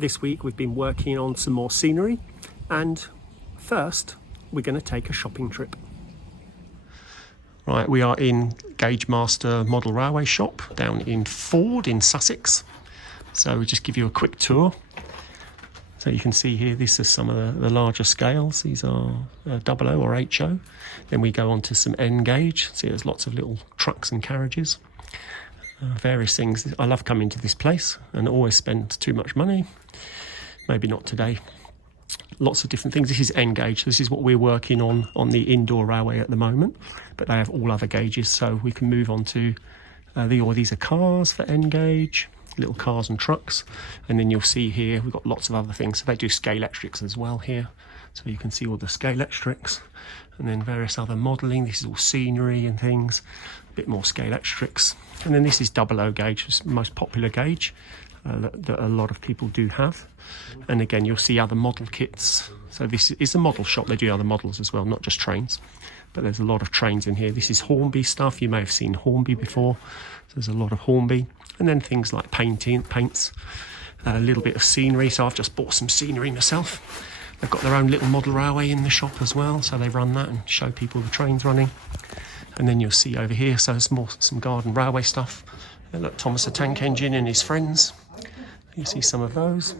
This week we've been working on some more scenery, and first we're going to take a shopping trip. Right, we are in Gauge Master Model Railway Shop down in Ford in Sussex. So we'll just give you a quick tour. So you can see here, this is some of the larger scales. These are 00 or HO. Then we go on to some N gauge. See, there's lots of little trucks and carriages. Various things. I love coming to this place and always spend too much money. Maybe not today. Lots of different things. This is N gauge. This is what we're working on the indoor railway at the moment. But they have all other gauges, so we can move on to these are cars for N gauge. Little cars and trucks, and then you'll see here we've got lots of other things. So they do scale electrics as well here, so you can see all the scale electrics, and then various other modelling. This is all scenery and things, a bit more scale electrics. And then this is 00 gauge, it's the most popular gauge that a lot of people do have. And again, you'll see other model kits. So this is a model shop. They do other models as well, not just trains, but there's a lot of trains in here. This is Hornby stuff. You may have seen Hornby before, so there's a lot of Hornby. And then things like paints, a little bit of scenery. So I've just bought some scenery myself. They've got their own little model railway in the shop as well, so they run that and show people the trains running. And then you'll see over here, so there's some garden railway stuff. And look, Thomas the Tank Engine and his friends. You see some of those.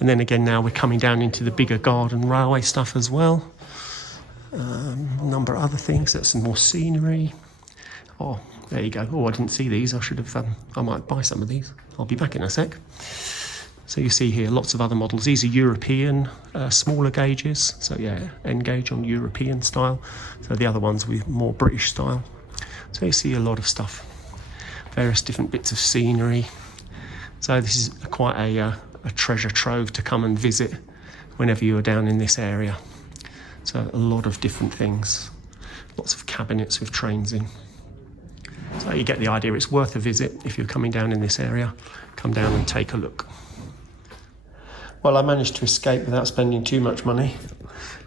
And then again, now we're coming down into the bigger garden railway stuff as well. A number of other things. There's some more scenery. Oh, there you go. Oh, I didn't see these. I should have. I might buy some of these. I'll be back in a sec. So you see here lots of other models. These are European smaller gauges. So yeah, N gauge on European style. So the other ones with more British style. So you see a lot of stuff. Various different bits of scenery. So this is quite a treasure trove to come and visit whenever you are down in this area. So a lot of different things. Lots of cabinets with trains in. So you get the idea, it's worth a visit if you're coming down in this area. Come down and take a look. Well, I managed to escape without spending too much money.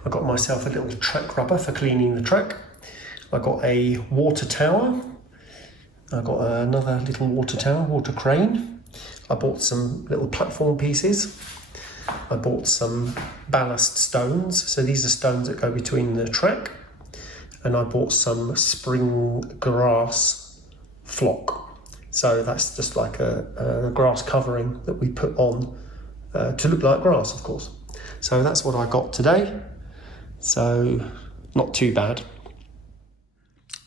I got myself a little track rubber for cleaning the track. I got a water tower. I got another little water tower, water crane. I bought some little platform pieces. I bought some ballast stones. So these are stones that go between the track. And I bought some spring grass flock. So that's just like a grass covering that we put on to look like grass, of course. So that's what I got today. So not too bad.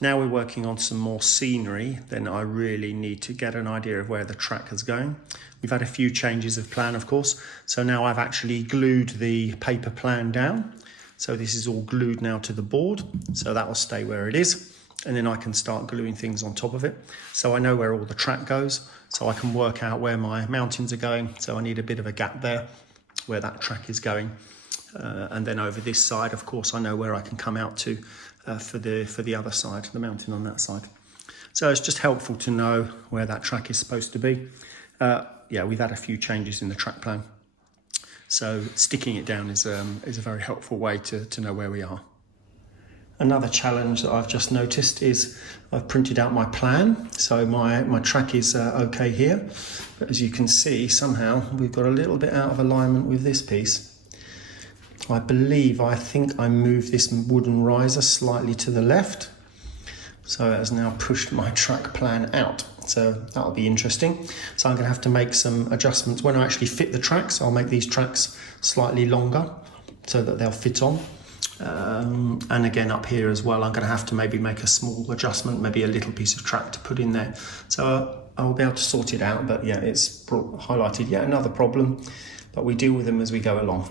Now we're working on some more scenery, then I really need to get an idea of where the track is going. We've had a few changes of plan, of course. So now I've actually glued the paper plan down. So this is all glued now to the board. So that will stay where it is. And then I can start gluing things on top of it. So I know where all the track goes. So I can work out where my mountains are going. So I need a bit of a gap there where that track is going. And then over this side, of course, I know where I can come out to for the other side, the mountain on that side. So it's just helpful to know where that track is supposed to be. Yeah, we've had a few changes in the track plan. So sticking it down is a very helpful way to know where we are. Another challenge that I've just noticed is I've printed out my plan. So my track is okay here. But as you can see, somehow we've got a little bit out of alignment with this piece. I think I moved this wooden riser slightly to the left. So it has now pushed my track plan out. So that'll be interesting. So I'm going to have to make some adjustments. When I actually fit the tracks, I'll make these tracks slightly longer so that they'll fit on. And again up here as well, I'm going to have to maybe make a small adjustment, maybe a little piece of track to put in there. So I'll be able to sort it out. But yeah, it's highlighted yet another problem, but we deal with them as we go along.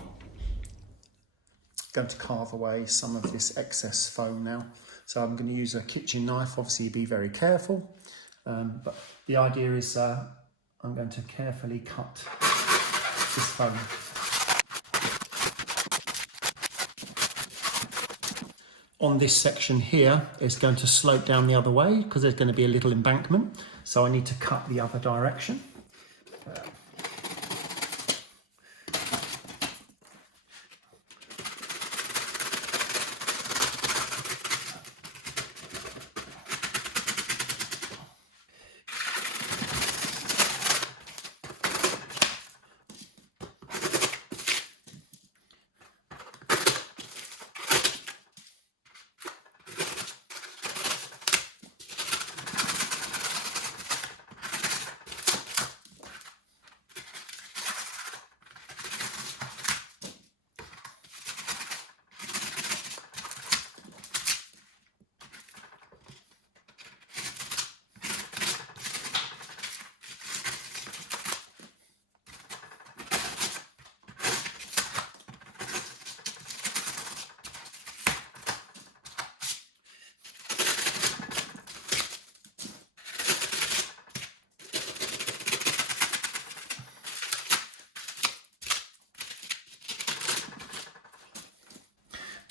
Going to carve away some of this excess foam now. So I'm going to use a kitchen knife, obviously be very careful. But the idea is I'm going to carefully cut this foam. On this section here, it's going to slope down the other way because there's going to be a little embankment. So I need to cut the other direction.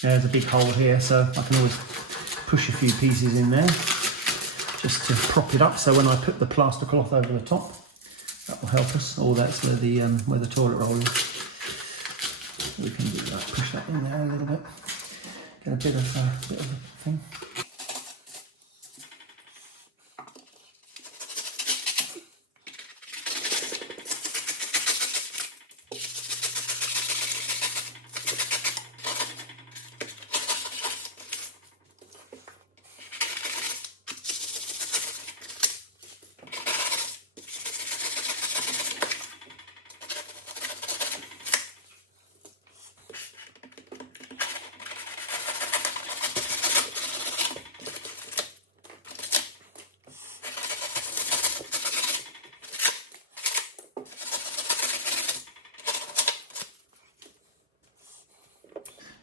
There's a big hole here, so I can always push a few pieces in there just to prop it up. So when I put the plaster cloth over the top, that will help us. Oh, that's where the toilet roll is. We can do that. Push that in there a little bit. Get a bit of a thing.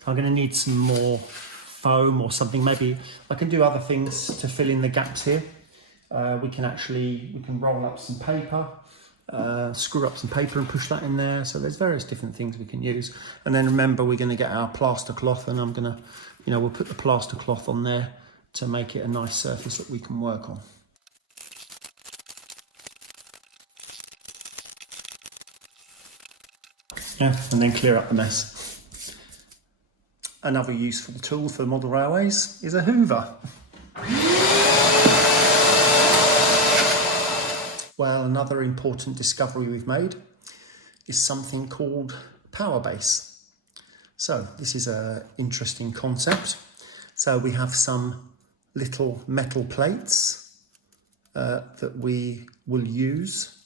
I'm going to need some more foam or something. Maybe I can do other things to fill in the gaps here. We can roll up some paper, screw up some paper and push that in there. So there's various different things we can use. And then remember, we're going to get our plaster cloth, and I'm going to, we'll put the plaster cloth on there to make it a nice surface that we can work on. Yeah, and then clear up the mess. Another useful tool for model railways is a hoover. Well, another important discovery we've made is something called Powerbase. So this is an interesting concept. So we have some little metal plates that we will use,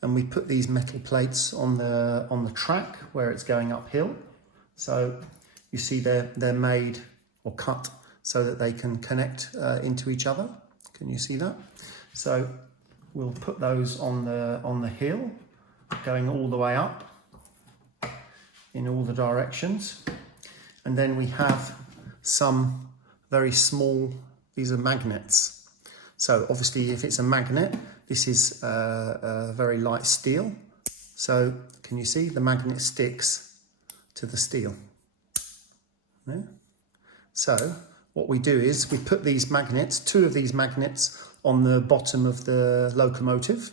and we put these metal plates on the track where it's going uphill. So you see they're made or cut so that they can connect into each other. Can you see that? So we'll put those on the hill, going all the way up in all the directions. And then we have some very small, these are magnets. So obviously if it's a magnet, this is a very light steel. So can you see the magnet sticks to the steel? Yeah. So what we do is we put these magnets, two of these magnets, on the bottom of the locomotive,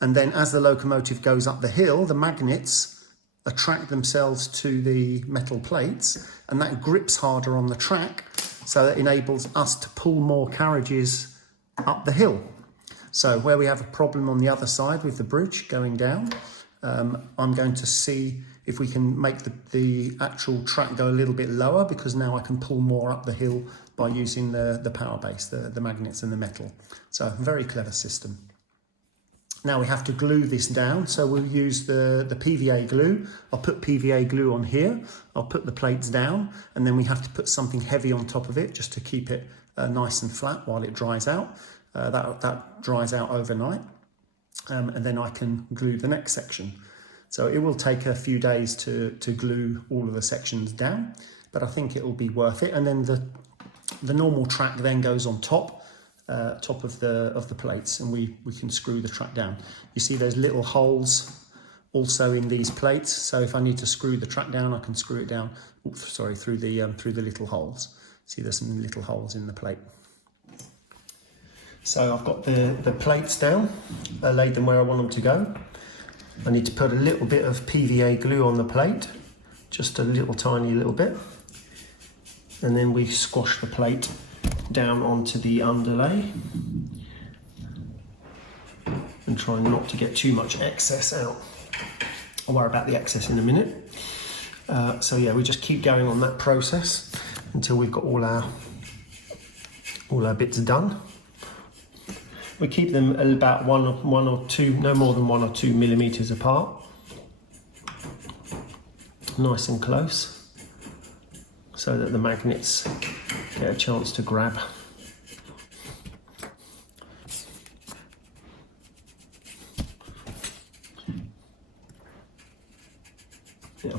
and then as the locomotive goes up the hill, the magnets attract themselves to the metal plates, and that grips harder on the track, so that enables us to pull more carriages up the hill. So where we have a problem on the other side with the bridge going down, I'm going to see if we can make the actual track go a little bit lower, because now I can pull more up the hill by using the Powerbase, the magnets and the metal. So very clever system. Now we have to glue this down, so we'll use the PVA glue. I'll put PVA glue on here, I'll put the plates down, and then we have to put something heavy on top of it just to keep it nice and flat while it dries out. That dries out overnight, and then I can glue the next section. So it will take a few days to glue all of the sections down, but I think it will be worth it. And then the normal track then goes on top of the plates, and we can screw the track down. You see there's little holes also in these plates, so if I need to screw the track down, I can screw it down. Oops, sorry, through the little holes. See, there's some little holes in the plate. So I've got the plates down, I laid them where I want them to go. I need to put a little bit of PVA glue on the plate, just a little tiny little bit, and then we squash the plate down onto the underlay and try not to get too much excess out. I'll worry about the excess in a minute. So yeah, we just keep going on that process until we've got all our bits done. We keep them about one or two, no more than 1 or 2 millimeters apart. Nice and close, so that the magnets get a chance to grab. Yeah.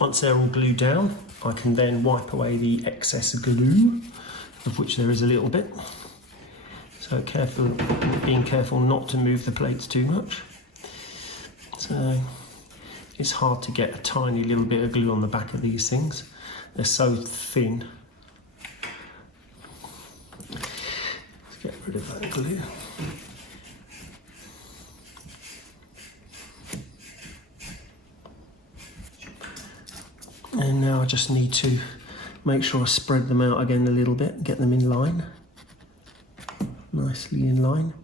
Once they're all glued down, I can then wipe away the excess glue, of which there is a little bit. So being careful not to move the plates too much. So it's hard to get a tiny little bit of glue on the back of these things. They're so thin. Let's get rid of that glue. And now I just need to make sure I spread them out again a little bit, get them in line. Nicely in line.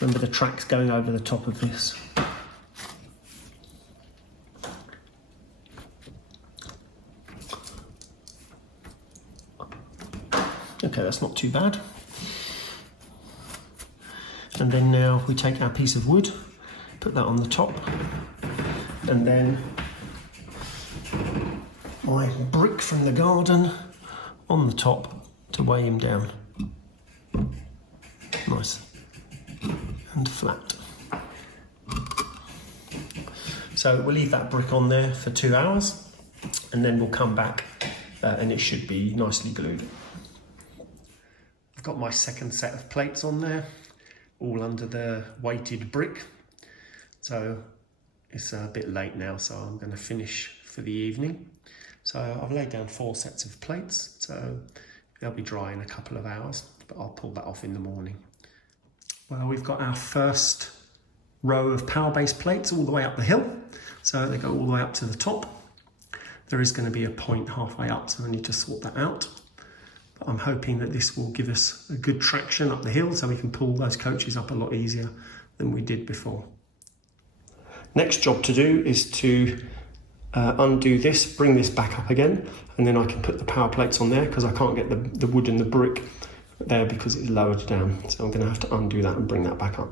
Remember, the track's going over the top of this. Okay, that's not too bad. And then now we take our piece of wood, put that on the top, and then my brick from the garden on the top to weigh him down. Nice and flat. So we'll leave that brick on there for 2 hours, and then we'll come back and it should be nicely glued. I've got my second set of plates on there, all under the weighted brick. So it's a bit late now, so I'm going to finish for the evening. So I've laid down 4 sets of plates, so they'll be dry in a couple of hours, but I'll pull that off in the morning. Well, we've got our first row of Powerbase plates all the way up the hill. So they go all the way up to the top. There is going to be a point halfway up, so I need to sort that out. But I'm hoping that this will give us a good traction up the hill so we can pull those coaches up a lot easier than we did before. Next job to do is to undo this, bring this back up again, and then I can put the power plates on there because I can't get the wood and the brick there because it's lowered down. So I'm going to have to undo that and bring that back up.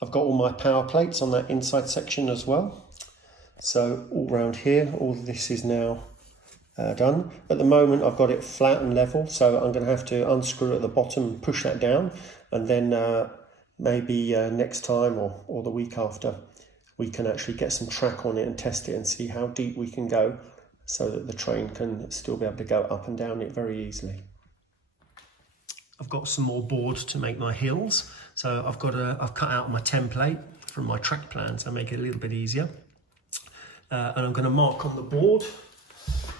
I've got all my power plates on that inside section as well. So all around here, all of this is now done. At the moment I've got it flat and level, so I'm going to have to unscrew at the bottom and push that down, and then maybe next time or the week after we can actually get some track on it and test it and see how deep we can go so that the train can still be able to go up and down it very easily. I've got some more board to make my hills, so I've cut out my template from my track plan to make it a little bit easier, and I'm going to mark on the board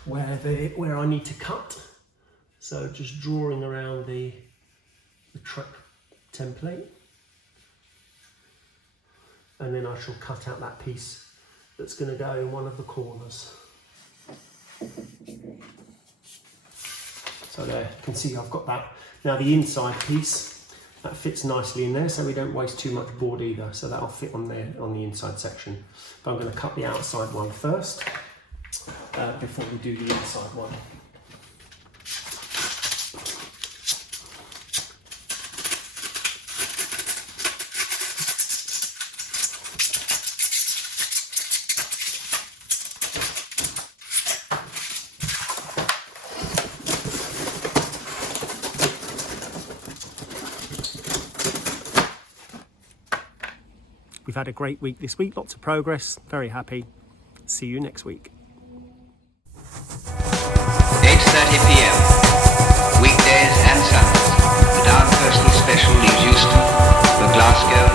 where I need to cut. So just drawing around the track template, and then I shall cut out that piece that's going to go in one of the corners. So there, you can see I've got that. Now the inside piece, that fits nicely in there, so we don't waste too much board either, so that'll fit on there on the inside section. But I'm going to cut the outside one first before we do the inside one. We've had a great week this week, lots of progress, very happy. See you next week. 8:30 p.m. Weekdays and Sundays. The Down Coastal Special leaves Euston for Glasgow,